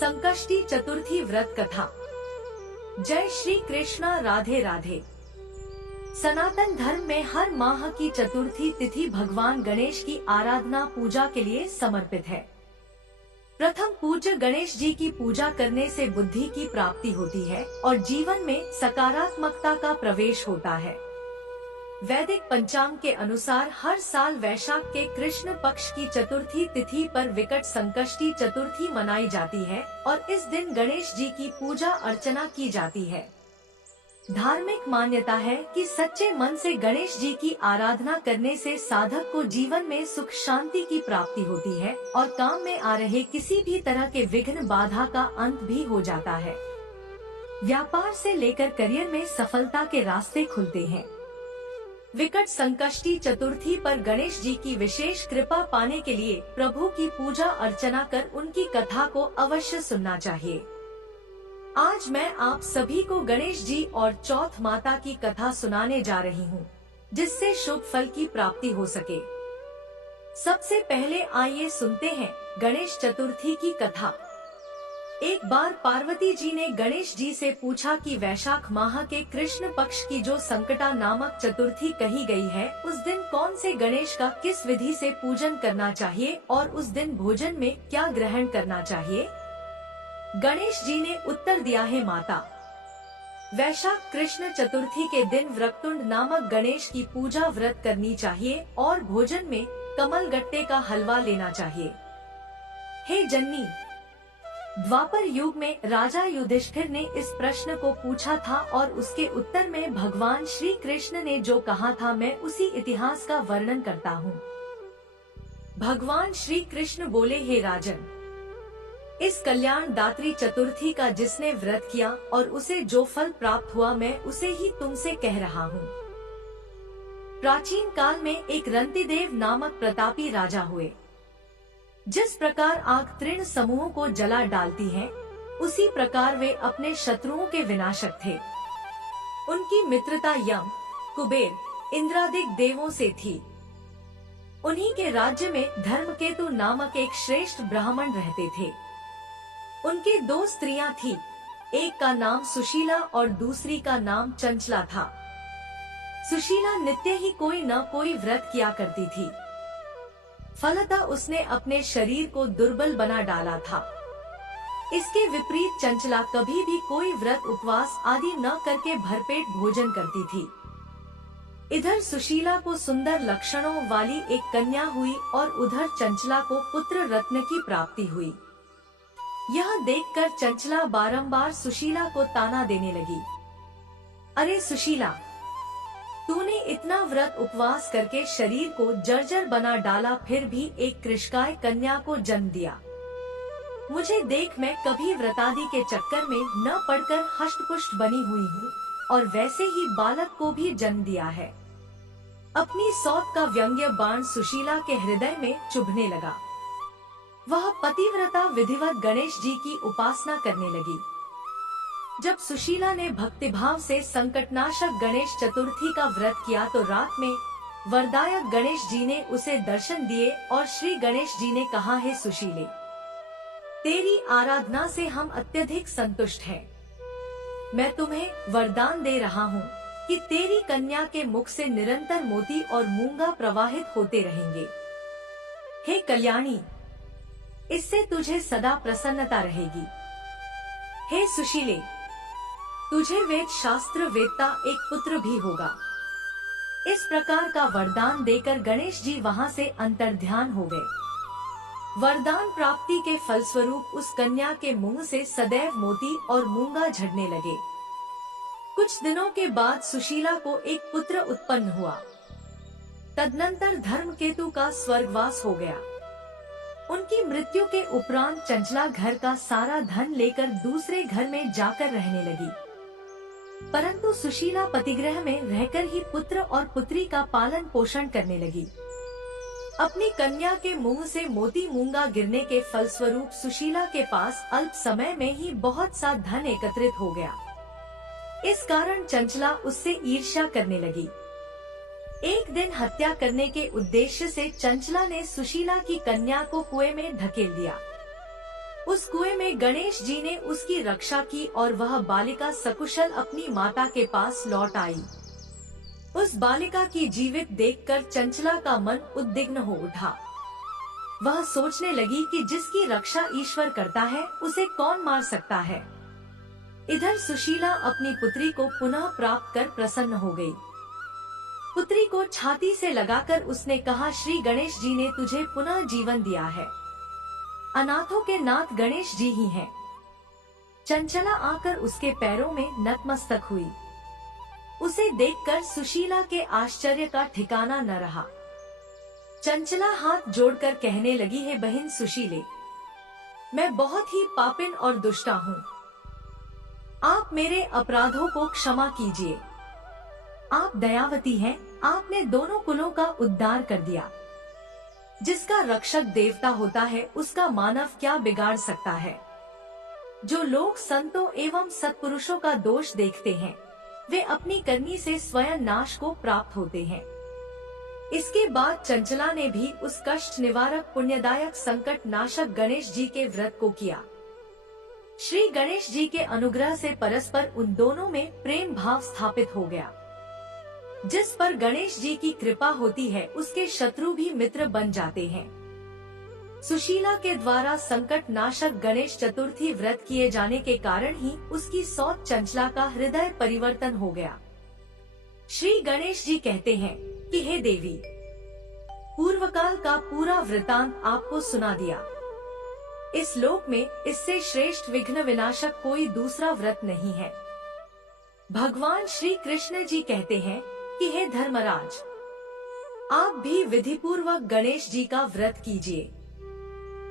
संकष्टी चतुर्थी व्रत कथा। जय श्री कृष्णा, राधे राधे। सनातन धर्म में हर माह की चतुर्थी तिथि भगवान गणेश की आराधना पूजा के लिए समर्पित है। प्रथम पूज्य गणेश जी की पूजा करने से बुद्धि की प्राप्ति होती है और जीवन में सकारात्मकता का प्रवेश होता है। वैदिक पंचांग के अनुसार हर साल वैशाख के कृष्ण पक्ष की चतुर्थी तिथि पर विकट संकष्टी चतुर्थी मनाई जाती है और इस दिन गणेश जी की पूजा अर्चना की जाती है। धार्मिक मान्यता है कि सच्चे मन से गणेश जी की आराधना करने से साधक को जीवन में सुख शांति की प्राप्ति होती है और काम में आ रहे किसी भी तरह के विघ्न बाधा का अंत भी हो जाता है। व्यापार से लेकर करियर में सफलता के रास्ते खुलते हैं। विकट संकष्टी चतुर्थी पर गणेश जी की विशेष कृपा पाने के लिए प्रभु की पूजा अर्चना कर उनकी कथा को अवश्य सुनना चाहिए। आज मैं आप सभी को गणेश जी और चौथ माता की कथा सुनाने जा रही हूँ, जिससे शुभ फल की प्राप्ति हो सके। सबसे पहले आइए सुनते हैं गणेश चतुर्थी की कथा। एक बार पार्वती जी ने गणेश जी से पूछा कि वैशाख माह के कृष्ण पक्ष की जो संकटा नामक चतुर्थी कही गई है, उस दिन कौन से गणेश का किस विधि से पूजन करना चाहिए और उस दिन भोजन में क्या ग्रहण करना चाहिए। गणेश जी ने उत्तर दिया है, माता, वैशाख कृष्ण चतुर्थी के दिन वक्रतुंड नामक गणेश की पूजा व्रत करनी चाहिए और भोजन में कमल गट्टे का हलवा लेना चाहिए। हे जननी, द्वापर युग में राजा युधिष्ठिर ने इस प्रश्न को पूछा था और उसके उत्तर में भगवान श्री कृष्ण ने जो कहा था, मैं उसी इतिहास का वर्णन करता हूँ। भगवान श्री कृष्ण बोले, हे राजन, इस कल्याण दात्री चतुर्थी का जिसने व्रत किया और उसे जो फल प्राप्त हुआ, मैं उसे ही तुमसे कह रहा हूँ। प्राचीन काल में एक रंतिदेव नामक प्रतापी राजा हुए। जिस प्रकार आग तृण समूहों को जला डालती है, उसी प्रकार वे अपने शत्रुओं के विनाशक थे। उनकी मित्रता यम, कुबेर, इंद्रादिक देवों से थी। उन्हीं के राज्य में धर्मकेतु नामक एक श्रेष्ठ ब्राह्मण रहते थे। उनके दो स्त्रियां थी, एक का नाम सुशीला और दूसरी का नाम चंचला था। सुशीला नित्य ही कोई न कोई व्रत किया करती थी। फलतः उसने अपने शरीर को दुर्बल बना डाला था। इसके विपरीत चंचला कभी भी कोई व्रत उपवास आदि न करके भरपेट भोजन करती थी। इधर सुशीला को सुंदर लक्षणों वाली एक कन्या हुई और उधर चंचला को पुत्र रत्न की प्राप्ति हुई। यह देखकर चंचला बारंबार सुशीला को ताना देने लगी, अरे सुशीला, तूने इतना व्रत उपवास करके शरीर को जर्जर बना डाला, फिर भी एक कृशकाय कन्या को जन्म दिया। मुझे देख, मैं कभी व्रतादि के चक्कर में न पड़कर हष्टपुष्ट बनी हुई हूँ और वैसे ही बालक को भी जन्म दिया है। अपनी सौत का व्यंग्य बाण सुशीला के हृदय में चुभने लगा। वह पतिव्रता विधिवत गणेश जी की उपासना करने लगी। जब सुशीला ने भक्तिभाव से संकटनाशक गणेश चतुर्थी का व्रत किया तो रात में वरदायक गणेश जी ने उसे दर्शन दिए और श्री गणेश जी ने कहा, हे सुशीले, तेरी आराधना से हम अत्यधिक संतुष्ट हैं। मैं तुम्हें वरदान दे रहा हूँ कि तेरी कन्या के मुख से निरंतर मोती और मूंगा प्रवाहित होते रहेंगे। हे कल्याणी, इससे तुझे सदा प्रसन्नता रहेगी। हे सुशीले, तुझे वेद शास्त्र वेदता एक पुत्र भी होगा। इस प्रकार का वरदान देकर गणेश जी वहां से अंतर्ध्यान हो गए। वरदान प्राप्ति के फलस्वरूप उस कन्या के मुंह से सदैव मोती और मूंगा झड़ने लगे। कुछ दिनों के बाद सुशीला को एक पुत्र उत्पन्न हुआ। तदनंतर धर्मकेतु का स्वर्गवास हो गया। उनकी मृत्यु के उपरांत चंचला घर का सारा धन लेकर दूसरे घर में जाकर रहने लगी। परंतु सुशीला पतिगृह में रहकर ही पुत्र और पुत्री का पालन पोषण करने लगी। अपनी कन्या के मुंह से मोती मूंगा गिरने के फलस्वरूप सुशीला के पास अल्प समय में ही बहुत सा धन एकत्रित हो गया। इस कारण चंचला उससे ईर्ष्या करने लगी। एक दिन हत्या करने के उद्देश्य से चंचला ने सुशीला की कन्या को कुएं में धकेल दिया। उस कुएं में गणेश जी ने उसकी रक्षा की और वह बालिका सकुशल अपनी माता के पास लौट आई। उस बालिका की जीवित देखकर चंचला का मन उद्विग्न हो उठा। वह सोचने लगी कि जिसकी रक्षा ईश्वर करता है उसे कौन मार सकता है। इधर सुशीला अपनी पुत्री को पुनः प्राप्त कर प्रसन्न हो गई। पुत्री को छाती से लगाकर उसने कहा, श्री गणेश जी ने तुझे पुनः जीवन दिया है। अनाथों के नाथ गणेश जी ही हैं। चंचला आकर उसके पैरों में नतमस्तक हुई। उसे देखकर सुशीला के आश्चर्य का ठिकाना न रहा। चंचला हाथ जोड़कर कहने लगी, है बहन सुशीले, मैं बहुत ही पापिन और दुष्टा हूँ। आप मेरे अपराधों को क्षमा कीजिए। आप दयावती हैं, आपने दोनों कुलों का उद्धार कर दिया। जिसका रक्षक देवता होता है उसका मानव क्या बिगाड़ सकता है। जो लोग संतों एवं सत्पुरुषों का दोष देखते हैं वे अपनी करनी से स्वयं नाश को प्राप्त होते हैं। इसके बाद चंचला ने भी उस कष्ट निवारक पुण्यदायक संकट नाशक गणेश जी के व्रत को किया। श्री गणेश जी के अनुग्रह से परस्पर उन दोनों में प्रेम भाव स्थापित हो गया। जिस पर गणेश जी की कृपा होती है उसके शत्रु भी मित्र बन जाते हैं। सुशीला के द्वारा संकट नाशक गणेश चतुर्थी व्रत किए जाने के कारण ही उसकी सौत चंचला का हृदय परिवर्तन हो गया। श्री गणेश जी कहते हैं कि हे देवी, पूर्वकाल का पूरा वृतांत आपको सुना दिया। इस लोक में इससे श्रेष्ठ विघ्न विनाशक कोई दूसरा व्रत नहीं है। भगवान श्री कृष्ण जी कहते हैं कि हे धर्मराज, आप भी विधि पूर्वक गणेश जी का व्रत कीजिए।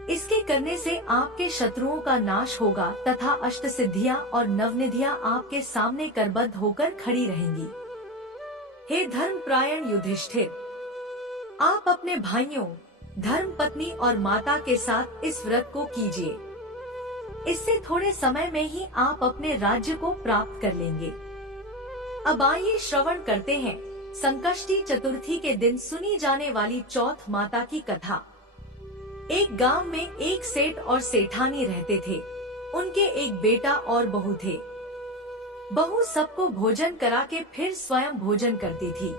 इसके करने से आपके शत्रुओं का नाश होगा तथा अष्ट सिद्धियां और नवनिधियां आपके सामने करबद्ध होकर खड़ी रहेंगी। हे धर्मप्रायण युधिष्ठिर, आप अपने भाइयों, धर्म पत्नी और माता के साथ इस व्रत को कीजिए। इससे थोड़े समय में ही आप अपने राज्य को प्राप्त कर लेंगे। अब आइए श्रवण करते हैं संकष्टी चतुर्थी के दिन सुनी जाने वाली चौथ माता की कथा। एक गांव में एक सेठ और सेठानी रहते थे। उनके एक बेटा और बहू थे। बहू सबको भोजन करा के फिर स्वयं भोजन करती थी।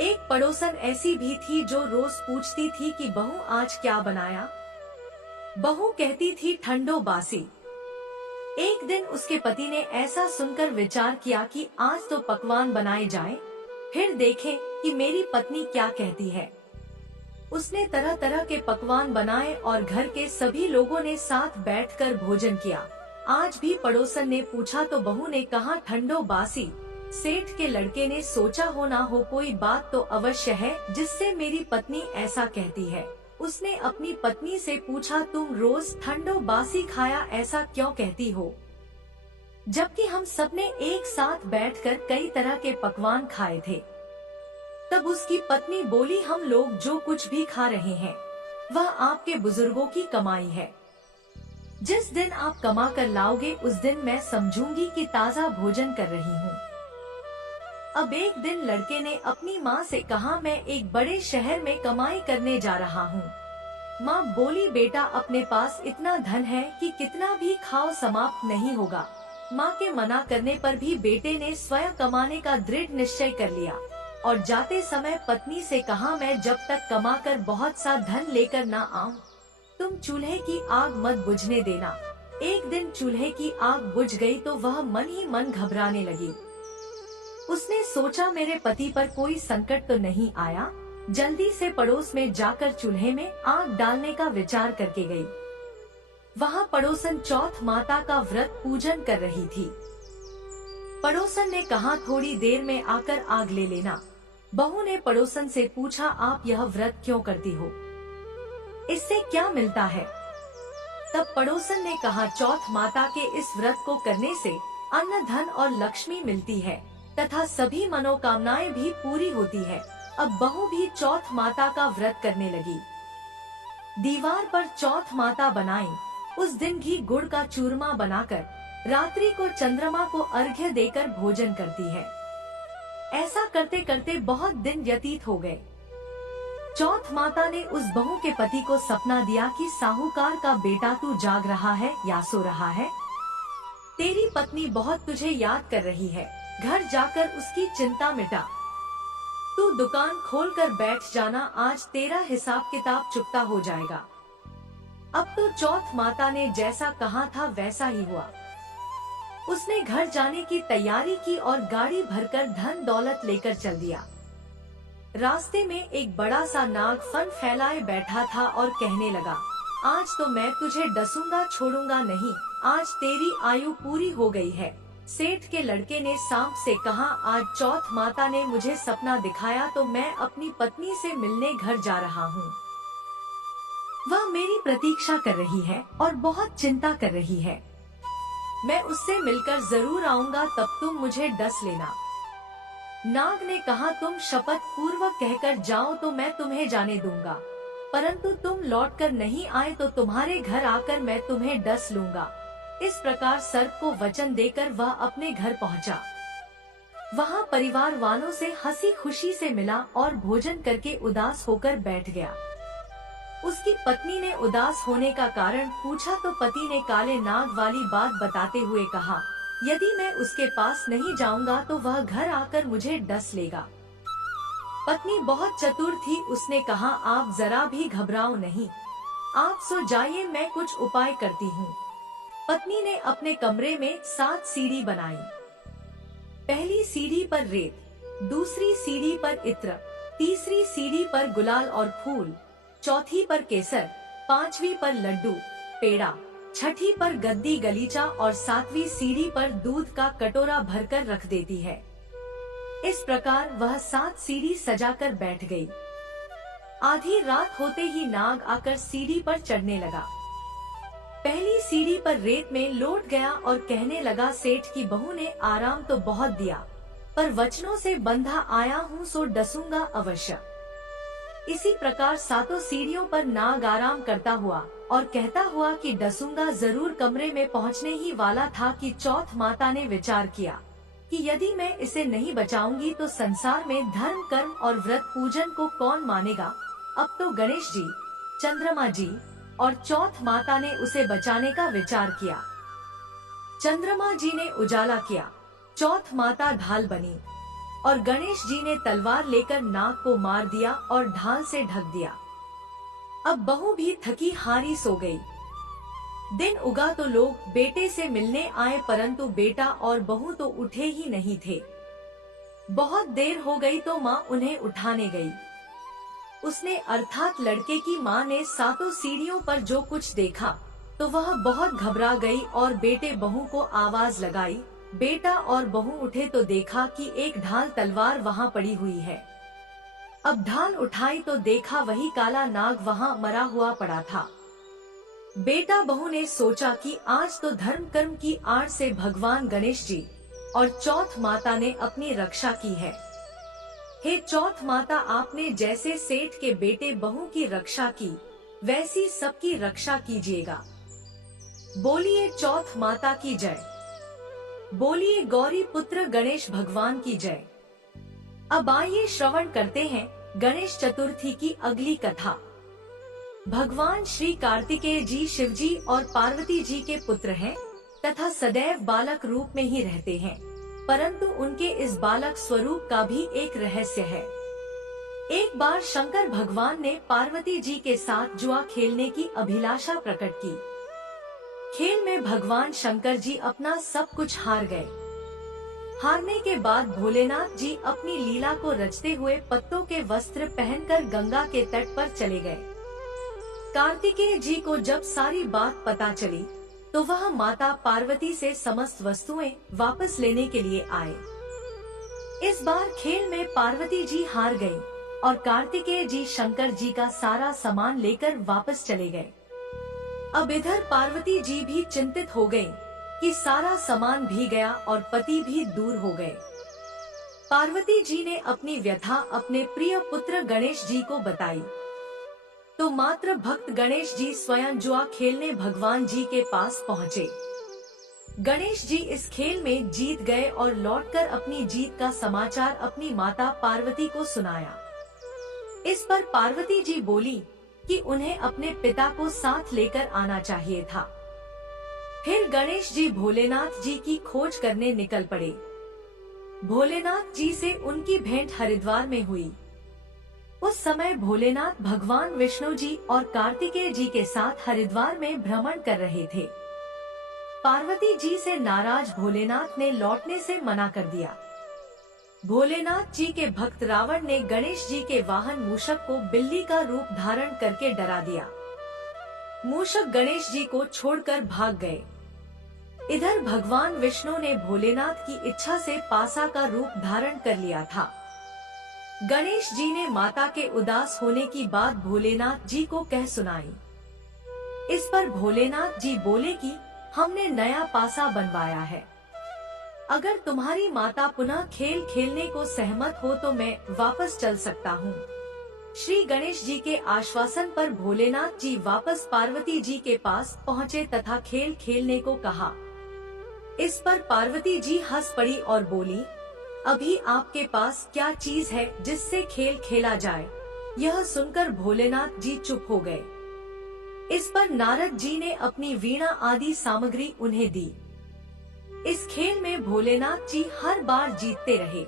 एक पड़ोसन ऐसी भी थी जो रोज पूछती थी कि बहू आज क्या बनाया। बहू कहती थी ठंडो बासी। एक दिन उसके पति ने ऐसा सुनकर विचार किया कि आज तो पकवान बनाए जाएं, फिर देखें कि मेरी पत्नी क्या कहती है। उसने तरह तरह के पकवान बनाए और घर के सभी लोगों ने साथ बैठकर भोजन किया। आज भी पड़ोसन ने पूछा तो बहू ने कहा ठंडो बासी। सेठ के लड़के ने सोचा हो ना हो कोई बात तो अवश्य है जिससे मेरी पत्नी ऐसा कहती है। उसने अपनी पत्नी से पूछा, तुम रोज ठंडो बासी खाया ऐसा क्यों कहती हो, जबकि हम सबने एक साथ बैठकर कई तरह के पकवान खाए थे। तब उसकी पत्नी बोली, हम लोग जो कुछ भी खा रहे हैं वह आपके बुजुर्गों की कमाई है। जिस दिन आप कमा कर लाओगे उस दिन मैं समझूंगी कि ताज़ा भोजन कर रही हूँ। अब एक दिन लड़के ने अपनी माँ से कहा, मैं एक बड़े शहर में कमाई करने जा रहा हूँ। माँ बोली, बेटा अपने पास इतना धन है कि कितना भी खाओ समाप्त नहीं होगा। माँ के मना करने पर भी बेटे ने स्वयं कमाने का दृढ़ निश्चय कर लिया और जाते समय पत्नी से कहा, मैं जब तक कमाकर बहुत सा धन लेकर ना आऊं, तुम चूल्हे की आग मत बुझने देना। एक दिन चूल्हे की आग बुझ गई तो वह मन ही मन घबराने लगी। उसने सोचा, मेरे पति पर कोई संकट तो नहीं आया। जल्दी से पड़ोस में जाकर चूल्हे में आग डालने का विचार करके गई। वहाँ पड़ोसन चौथ माता का व्रत पूजन कर रही थी। पड़ोसन ने कहा, थोड़ी देर में आकर आग ले लेना। बहू ने पड़ोसन से पूछा, आप यह व्रत क्यों करती हो, इससे क्या मिलता है। तब पड़ोसन ने कहा, चौथ माता के इस व्रत को करने से अन्न धन और लक्ष्मी मिलती है तथा सभी मनोकामनाएं भी पूरी होती है। अब बहू भी चौथ माता का व्रत करने लगी। दीवार पर चौथ माता बनाई। उस दिन घी गुड़ का चूरमा बनाकर रात्रि को चंद्रमा को अर्घ्य देकर भोजन करती है। ऐसा करते करते बहुत दिन व्यतीत हो गए। चौथ माता ने उस बहू के पति को सपना दिया कि साहूकार का बेटा तू जाग रहा है या सो रहा है। तेरी पत्नी बहुत तुझे याद कर रही है, घर जाकर उसकी चिंता मिटा। तू दुकान खोलकर बैठ जाना, आज तेरा हिसाब किताब चुकता हो जाएगा। अब तो चौथ माता ने जैसा कहा था वैसा ही हुआ। उसने घर जाने की तैयारी की और गाड़ी भरकर धन दौलत लेकर चल दिया। रास्ते में एक बड़ा सा नाग फन फैलाए बैठा था और कहने लगा, आज तो मैं तुझे डसूंगा छोड़ूंगा नहीं, आज तेरी आयु पूरी हो गई है। सेठ के लड़के ने सांप से कहा, आज चौथ माता ने मुझे सपना दिखाया तो मैं अपनी पत्नी से मिलने घर जा रहा हूँ। वह मेरी प्रतीक्षा कर रही है और बहुत चिंता कर रही है। मैं उससे मिलकर जरूर आऊंगा, तब तुम मुझे डस लेना। नाग ने कहा, तुम शपथ पूर्वक कहकर जाओ तो मैं तुम्हें जाने दूंगा, परंतु तुम लौटकर नहीं आए तो तुम्हारे घर आकर मैं तुम्हें डस लूंगा। इस प्रकार सर्प को वचन देकर वह अपने घर पहुंचा। वहां परिवार वालों से हंसी खुशी से मिला और भोजन करके उदास होकर बैठ गया। उसकी पत्नी ने उदास होने का कारण पूछा तो पति ने काले नाग वाली बात बताते हुए कहा, यदि मैं उसके पास नहीं जाऊंगा तो वह घर आकर मुझे डस लेगा। पत्नी बहुत चतुर थी, उसने कहा, आप जरा भी घबराओ नहीं, आप सो जाइए, मैं कुछ उपाय करती हूँ। पत्नी ने अपने कमरे में 7 सीढ़ी बनाई। पहली सीढ़ी पर रेत, दूसरी सीढ़ी पर इत्र, तीसरी सीढ़ी पर गुलाल और फूल, चौथी पर केसर, पांचवी पर लड्डू पेड़ा, छठी पर गद्दी गलीचा और 7वीं सीढ़ी पर दूध का कटोरा भरकर रख देती है। इस प्रकार वह 7 सीढ़ी सजाकर बैठ गई। आधी रात होते ही नाग आकर सीढ़ी पर चढ़ने लगा। पहली सीढ़ी पर रेत में लौट गया और कहने लगा, सेठ की बहू ने आराम तो बहुत दिया, पर वचनों से बंधा आया हूँ सो डसूंगा अवश्य। इसी प्रकार 7 सीढ़ियों पर नाग आराम करता हुआ और कहता हुआ कि डसूंगा जरूर कमरे में पहुंचने ही वाला था कि चौथ माता ने विचार किया कि यदि मैं इसे नहीं बचाऊंगी तो संसार में धर्म कर्म और व्रत पूजन को कौन मानेगा। अब तो गणेश जी, चंद्रमा जी और चौथ माता ने उसे बचाने का विचार किया। चंद्रमा जी ने उजाला किया, चौथ माता ढाल बनी और गणेश जी ने तलवार लेकर नाग को मार दिया और ढाल से ढक दिया। अब बहू भी थकी हारी सो गई। दिन उगा तो लोग बेटे से मिलने आए, परंतु बेटा और बहू तो उठे ही नहीं थे। बहुत देर हो गई तो माँ उन्हें उठाने गई। उसने अर्थात लड़के की माँ ने 7 सीढ़ियों पर जो कुछ देखा तो वह बहुत घबरा गई और बेटे बहू को आवाज लगाई। बेटा और बहू उठे तो देखा कि एक ढाल तलवार वहाँ पड़ी हुई है। अब ढाल उठाई तो देखा वही काला नाग वहाँ मरा हुआ पड़ा था। बेटा बहू ने सोचा कि आज तो धर्म कर्म की आड़ से भगवान गणेश जी और चौथ माता ने अपनी रक्षा की है। हे चौथ माता, आपने जैसे सेठ के बेटे बहू की रक्षा की वैसी सबकी रक्षा कीजिएगा। बोलिए चौथ माता की जय। बोलिए गौरी पुत्र गणेश भगवान की जय। अब आइए श्रवण करते हैं गणेश चतुर्थी की अगली कथा। भगवान श्री कार्तिकेय जी शिवजी और पार्वती जी के पुत्र हैं तथा सदैव बालक रूप में ही रहते हैं, परंतु उनके इस बालक स्वरूप का भी एक रहस्य है। एक बार शंकर भगवान ने पार्वती जी के साथ जुआ खेलने की अभिलाषा प्रकट की। खेल में भगवान शंकर जी अपना सब कुछ हार गए। हारने के बाद भोलेनाथ जी अपनी लीला को रचते हुए पत्तों के वस्त्र पहनकर गंगा के तट पर चले गए। कार्तिकेय जी को जब सारी बात पता चली तो वह माता पार्वती से समस्त वस्तुएं वापस लेने के लिए आए। इस बार खेल में पार्वती जी हार गयी और कार्तिकेय जी शंकर जी का सारा सामान लेकर वापस चले गए। अब इधर पार्वती जी भी चिंतित हो गयी कि सारा सामान भी गया और पति भी दूर हो गए। पार्वती जी ने अपनी व्यथा अपने प्रिय पुत्र गणेश जी को बताई तो मात्र भक्त गणेश जी स्वयं जुआ खेलने भगवान जी के पास पहुँचे। गणेश जी इस खेल में जीत गए और लौटकर अपनी जीत का समाचार अपनी माता पार्वती को सुनाया। इस पर पार्वती जी बोली कि उन्हें अपने पिता को साथ लेकर आना चाहिए था। फिर गणेश जी भोलेनाथ जी की खोज करने निकल पड़े। भोलेनाथ जी से उनकी भेंट हरिद्वार में हुई। उस समय भोलेनाथ भगवान विष्णु जी और कार्तिकेय जी के साथ हरिद्वार में भ्रमण कर रहे थे। पार्वती जी से नाराज भोलेनाथ ने लौटने से मना कर दिया। भोलेनाथ जी के भक्त रावण ने गणेश जी के वाहन मूषक को बिल्ली का रूप धारण करके डरा दिया। मूषक गणेश जी को छोड़कर भाग गए। इधर भगवान विष्णु ने भोलेनाथ की इच्छा से पासा का रूप धारण कर लिया था। गणेश जी ने माता के उदास होने की बात भोलेनाथ जी को कह सुनाई। इस पर भोलेनाथ जी बोले कि हमने नया पासा बनवाया है। अगर तुम्हारी माता पुनः खेल खेलने को सहमत हो तो मैं वापस चल सकता हूँ। श्री गणेश जी के आश्वासन पर भोलेनाथ जी वापस पार्वती जी के पास पहुँचे तथा खेल खेलने को कहा। इस पर पार्वती जी हंस पड़ी और बोली, अभी आपके पास क्या चीज है जिससे खेल खेला जाए? यह सुनकर भोलेनाथ जी चुप हो गए। इस पर नारद जी ने अपनी वीणा आदि सामग्री उन्हें दी। इस खेल में भोलेनाथ जी हर बार जीतते रहे।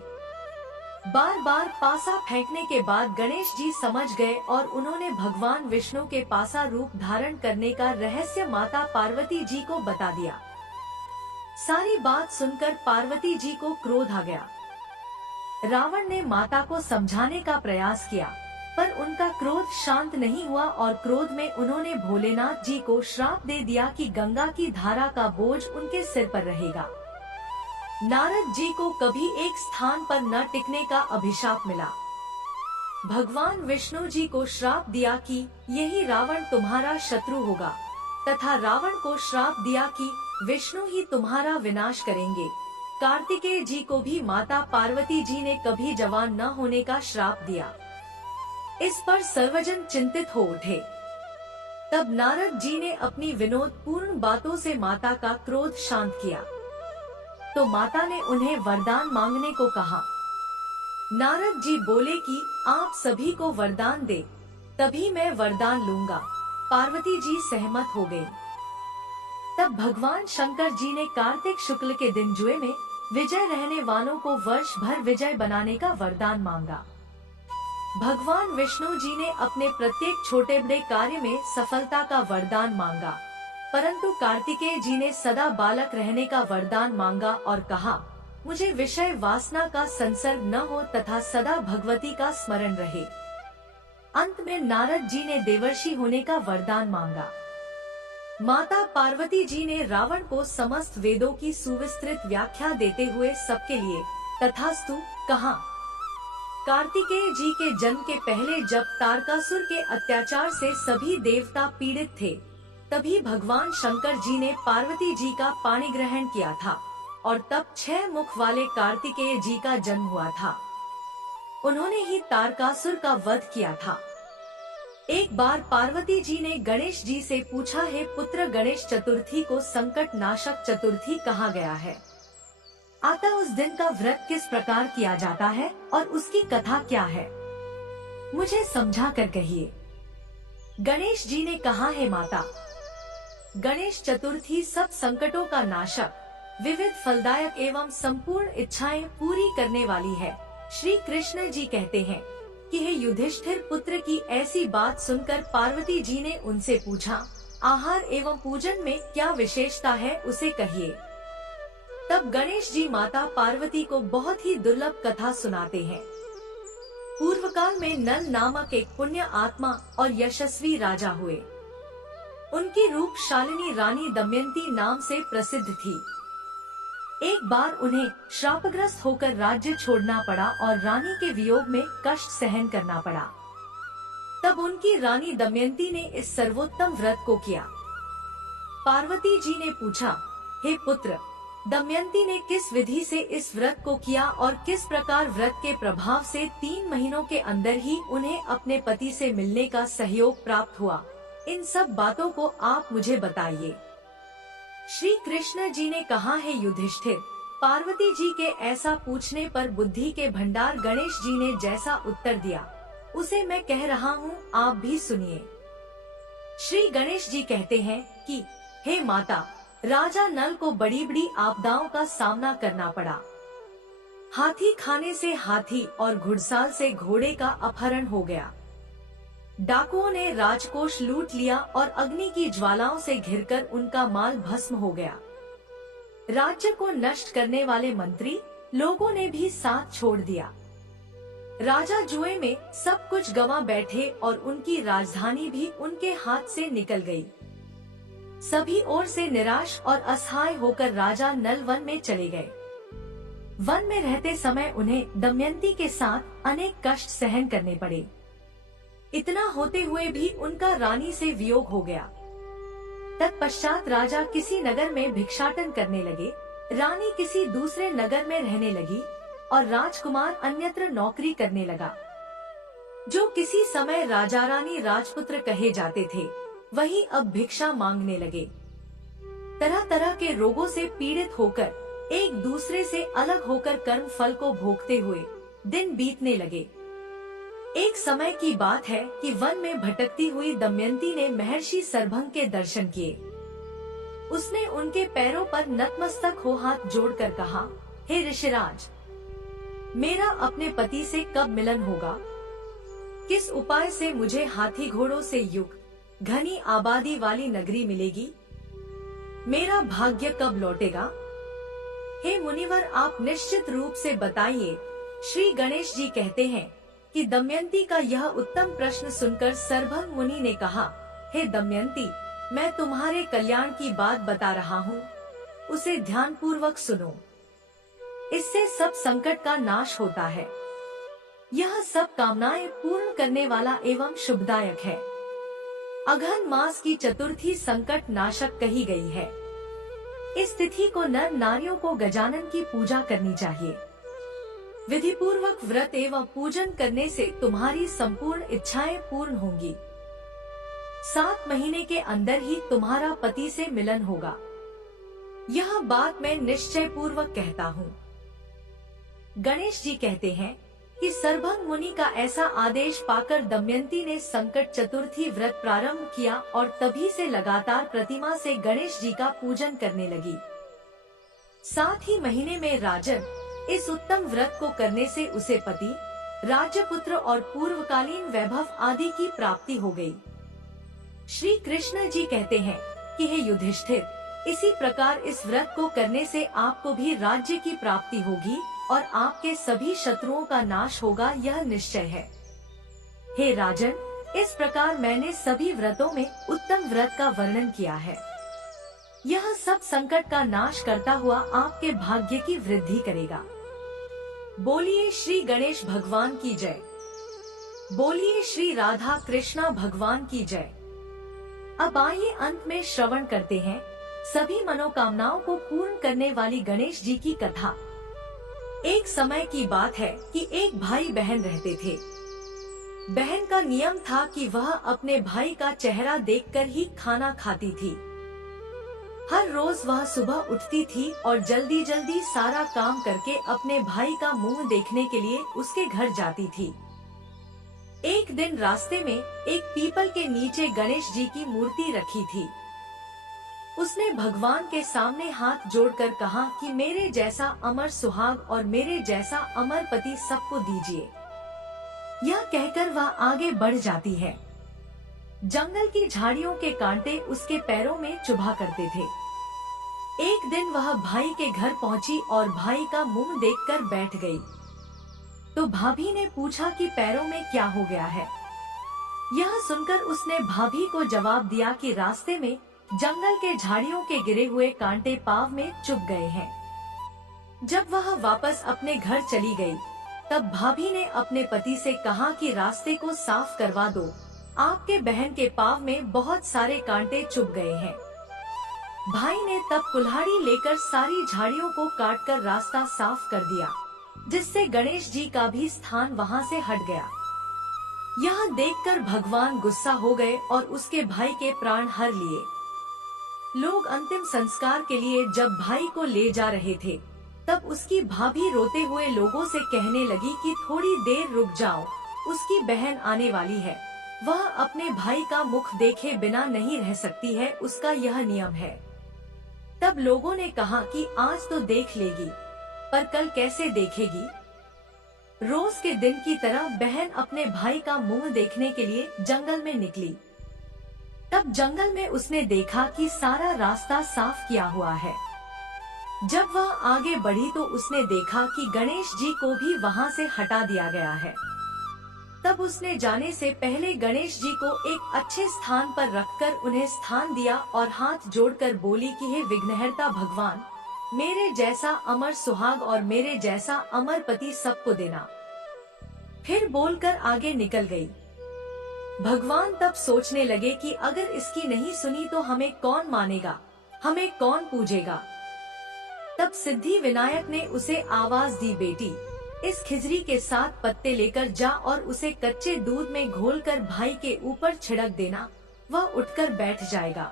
बार बार पासा फेंकने के बाद गणेश जी समझ गए और उन्होंने भगवान विष्णु के पासा रूप धारण करने का रहस्य माता पार्वती जी को बता दिया। सारी बात सुनकर पार्वती जी को क्रोध आ गया। रावण ने माता को समझाने का प्रयास किया, पर उनका क्रोध शांत नहीं हुआ और क्रोध में उन्होंने भोलेनाथ जी को श्राप दे दिया कि गंगा की धारा का बोझ उनके सिर पर रहेगा। नारद जी को कभी एक स्थान पर न टिकने का अभिशाप मिला। भगवान विष्णु जी को श्राप दिया कि यही रावण तुम्हारा शत्रु होगा, तथा रावण को श्राप दिया कि विष्णु ही तुम्हारा विनाश करेंगे। कार्तिकेय जी को भी माता पार्वती जी ने कभी जवान न होने का श्राप दिया। इस पर सर्वजन चिंतित हो उठे। तब नारद जी ने अपनी विनोद पूर्ण बातों से माता का क्रोध शांत किया। तो माता ने उन्हें वरदान मांगने को कहा। नारद जी बोले कि आप सभी को वरदान दे, तभी मैं वरदान लूंगा। पार्वती जी सहमत हो गयी। तब भगवान शंकर जी ने कार्तिक शुक्ल के दिन जुए में विजय रहने वालों को वर्ष भर विजय बनाने का वरदान मांगा। भगवान विष्णु जी ने अपने प्रत्येक छोटे बड़े कार्य में सफलता का वरदान मांगा, परंतु कार्तिकेय जी ने सदा बालक रहने का वरदान मांगा और कहा, मुझे विषय वासना का संसर्ग न हो तथा सदा भगवती का स्मरण रहे। अंत में नारद जी ने देवर्षि होने का वरदान मांगा। माता पार्वती जी ने रावण को समस्त वेदों की सुविस्तृत व्याख्या देते हुए सबके लिए तथास्तु कहा। कार्तिकेय जी के जन्म के पहले जब तारकासुर के अत्याचार से सभी देवता पीड़ित थे, तभी भगवान शंकर जी ने पार्वती जी का पाणी ग्रहण किया था और तब 6 मुख वाले कार्तिकेय जी का जन्म हुआ था। उन्होंने ही तारकासुर का वध किया था। एक बार पार्वती जी ने गणेश जी से पूछा, हे पुत्र, गणेश चतुर्थी को संकट नाशक चतुर्थी कहा गया है। अतः उस दिन का व्रत किस प्रकार किया जाता है और उसकी कथा क्या है, मुझे समझा कर कहिए। गणेश जी ने कहा, हे माता, गणेश चतुर्थी सब संकटों का नाशक, विविध फलदायक एवं संपूर्ण इच्छाएं पूरी करने वाली है। श्री कृष्ण जी कहते हैं कि हे युधिष्ठिर पुत्र की ऐसी बात सुनकर पार्वती जी ने उनसे पूछा, आहार एवं पूजन में क्या विशेषता है, उसे कहिए। तब गणेश जी माता पार्वती को बहुत ही दुर्लभ कथा सुनाते हैं। पूर्व काल में नल नामक एक पुण्य आत्मा और यशस्वी राजा हुए। उनकी रूपशालिनी रानी दमयंती नाम से प्रसिद्ध थी। एक बार उन्हें श्रापग्रस्त होकर राज्य छोड़ना पड़ा और रानी के वियोग में कष्ट सहन करना पड़ा। तब उनकी रानी दमयंती ने इस सर्वोत्तम व्रत को किया। पार्वती जी ने पूछा, हे पुत्र, दमयंती ने किस विधि से इस व्रत को किया और किस प्रकार व्रत के प्रभाव से 3 महीनों के अंदर ही उन्हें अपने पति से मिलने का सहयोग प्राप्त हुआ, इन सब बातों को आप मुझे बताइए। श्री कृष्ण जी ने कहा, है युधिष्ठिर, पार्वती जी के ऐसा पूछने पर बुद्धि के भंडार गणेश जी ने जैसा उत्तर दिया, उसे मैं कह रहा हूँ, आप भी सुनिए। श्री गणेश जी कहते हैं कि हे माता, राजा नल को बड़ी बड़ी आपदाओं का सामना करना पड़ा। हाथी खाने से हाथी और घुड़साल से घोड़े का अपहरण हो गया। डाकुओं ने राजकोष लूट लिया और अग्नि की ज्वालाओं से घिरकर उनका माल भस्म हो गया। राज्य को नष्ट करने वाले मंत्री लोगों ने भी साथ छोड़ दिया। राजा जुए में सब कुछ गंवा बैठे और उनकी राजधानी भी उनके हाथ से निकल गई। सभी ओर से निराश और असहाय होकर राजा नल वन में चले गए। वन में रहते समय उन्हें दमयंती के साथ अनेक कष्ट सहन करने पड़े। इतना होते हुए भी उनका रानी से वियोग हो गया। तत्पश्चात राजा किसी नगर में भिक्षाटन करने लगे, रानी किसी दूसरे नगर में रहने लगी और राजकुमार अन्यत्र नौकरी करने लगा। जो किसी समय राजा रानी राजपुत्र कहे जाते थे, वही अब भिक्षा मांगने लगे। तरह तरह के रोगों से पीड़ित होकर एक दूसरे से अलग होकर कर्म फल को भोगते हुए दिन बीतने लगे। एक समय की बात है कि वन में भटकती हुई दमयंती ने महर्षि सरभंग के दर्शन किए। उसने उनके पैरों पर नतमस्तक हो हाथ जोड़कर कहा, हे ऋषिराज, मेरा अपने पति से कब मिलन होगा? किस उपाय से मुझे हाथी घोड़ों से युक्त घनी आबादी वाली नगरी मिलेगी? मेरा भाग्य कब लौटेगा? हे मुनिवर, आप निश्चित रूप से बताइए। श्री गणेश जी कहते हैं कि दमयंती का यह उत्तम प्रश्न सुनकर सरभंग मुनि ने कहा, हे दमयंती, मैं तुम्हारे कल्याण की बात बता रहा हूँ, उसे ध्यान पूर्वक सुनो। इससे सब संकट का नाश होता है। यह सब कामनाएं पूर्ण करने वाला एवं शुभदायक है। अघन मास की चतुर्थी संकट नाशक कही गई है। इस तिथि को नर नारियों को गजानन की पूजा करनी चाहिए। विधि पूर्वक व्रत एवं पूजन करने से तुम्हारी संपूर्ण इच्छाएं पूर्ण होंगी। 7 महीने के अंदर ही तुम्हारा पति से मिलन होगा। यह बात मैं निश्चय पूर्वक कहता हूँ। गणेश जी कहते हैं कि सरभंग मुनि का ऐसा आदेश पाकर दमयंती ने संकट चतुर्थी व्रत प्रारंभ किया और तभी से लगातार प्रतिमा से गणेश जी का पूजन करने लगी। 7 ही महीने में राजन, इस उत्तम व्रत को करने से उसे पति, राज्यपुत्र और पूर्वकालीन वैभव आदि की प्राप्ति हो गई। श्री कृष्ण जी कहते हैं कि हे युधिष्ठिर, इसी प्रकार इस व्रत को करने से आपको भी राज्य की प्राप्ति होगी और आपके सभी शत्रुओं का नाश होगा, यह निश्चय है। हे राजन, इस प्रकार मैंने सभी व्रतों में उत्तम व्रत का वर्णन किया है। यह सब संकट का नाश करता हुआ आपके भाग्य की वृद्धि करेगा। बोलिए श्री गणेश भगवान की जय। बोलिए श्री राधा कृष्णा भगवान की जय। अब आइए अंत में श्रवण करते हैं सभी मनोकामनाओं को पूर्ण करने वाली गणेश जी की कथा। एक समय की बात है कि एक भाई बहन रहते थे। बहन का नियम था कि वह अपने भाई का चेहरा देखकर ही खाना खाती थी। हर रोज वह सुबह उठती थी और जल्दी जल्दी सारा काम करके अपने भाई का मुंह देखने के लिए उसके घर जाती थी। एक दिन रास्ते में एक पीपल के नीचे गणेश जी की मूर्ति रखी थी। उसने भगवान के सामने हाथ जोड़कर कहा कि मेरे जैसा अमर सुहाग और मेरे जैसा अमर पति सबको दीजिए। यह कहकर वह आगे बढ़ जाती है। जंगल की झाड़ियों के कांटे उसके पैरों में चुभा करते थे। एक दिन वह भाई के घर पहुंची और भाई का मुंह देखकर बैठ गई। तो भाभी ने पूछा कि पैरों में क्या हो गया है। यह सुनकर उसने भाभी को जवाब दिया कि रास्ते में जंगल के झाड़ियों के गिरे हुए कांटे पाँव में चुभ गए हैं। जब वह वापस अपने घर चली गई, तब भाभी ने अपने पति से कहा कि रास्ते को साफ करवा दो, आपके बहन के पाँव में बहुत सारे कांटे चुभ गए हैं। भाई ने तब कुल्हाड़ी लेकर सारी झाड़ियों को काटकर रास्ता साफ कर दिया, जिससे गणेश जी का भी स्थान वहां से हट गया। यह देखकर भगवान गुस्सा हो गए और उसके भाई के प्राण हर लिए। लोग अंतिम संस्कार के लिए जब भाई को ले जा रहे थे, तब उसकी भाभी रोते हुए लोगों से कहने लगी कि थोड़ी देर रुक जाओ, उसकी बहन आने वाली है, वह अपने भाई का मुख देखे बिना नहीं रह सकती है, उसका यह नियम है। तब लोगों ने कहा कि आज तो देख लेगी, पर कल कैसे देखेगी। रोज के दिन की तरह बहन अपने भाई का मुंह देखने के लिए जंगल में निकली। तब जंगल में उसने देखा कि सारा रास्ता साफ किया हुआ है। जब वह आगे बढ़ी तो उसने देखा कि गणेश जी को भी वहां से हटा दिया गया है। तब उसने जाने से पहले गणेश जी को एक अच्छे स्थान पर रखकर उन्हें स्थान दिया और हाथ जोड़कर बोली कि हे विघ्नहर्ता भगवान, मेरे जैसा अमर सुहाग और मेरे जैसा अमर पति सबको देना। फिर बोलकर आगे निकल गई। भगवान तब सोचने लगे कि अगर इसकी नहीं सुनी तो हमें कौन मानेगा, हमें कौन पूजेगा। तब सिद्धि विनायक ने उसे आवाज दी, बेटी, इस खिजरी के साथ पत्ते लेकर जा और उसे कच्चे दूध में घोलकर भाई के ऊपर छिड़क देना, वह उठकर बैठ जाएगा।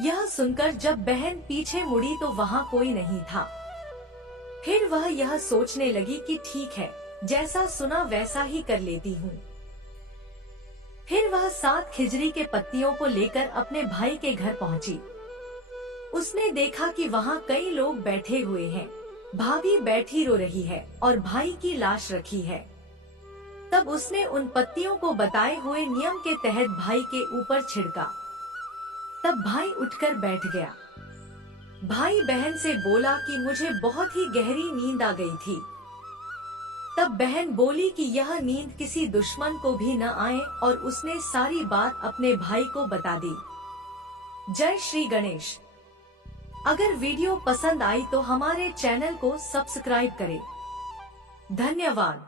यह सुनकर जब बहन पीछे मुड़ी तो वहाँ कोई नहीं था। फिर वह यह सोचने लगी कि ठीक है, जैसा सुना वैसा ही कर लेती हूँ। फिर वह 7 खिजरी के पत्तियों को लेकर अपने भाई के घर पहुँची। उसने देखा कि वहाँ कई लोग बैठे हुए हैं, भाभी बैठी रो रही है और भाई की लाश रखी है। तब उसने उन पत्तियों को बताए हुए नियम के तहत भाई के ऊपर छिड़का। तब भाई उठकर बैठ गया। भाई बहन से बोला कि मुझे बहुत ही गहरी नींद आ गई थी। तब बहन बोली कि यह नींद किसी दुश्मन को भी न आए और उसने सारी बात अपने भाई को बता दी। जय श्री गणेश। अगर वीडियो पसंद आई तो हमारे चैनल को सब्सक्राइब करें। धन्यवाद।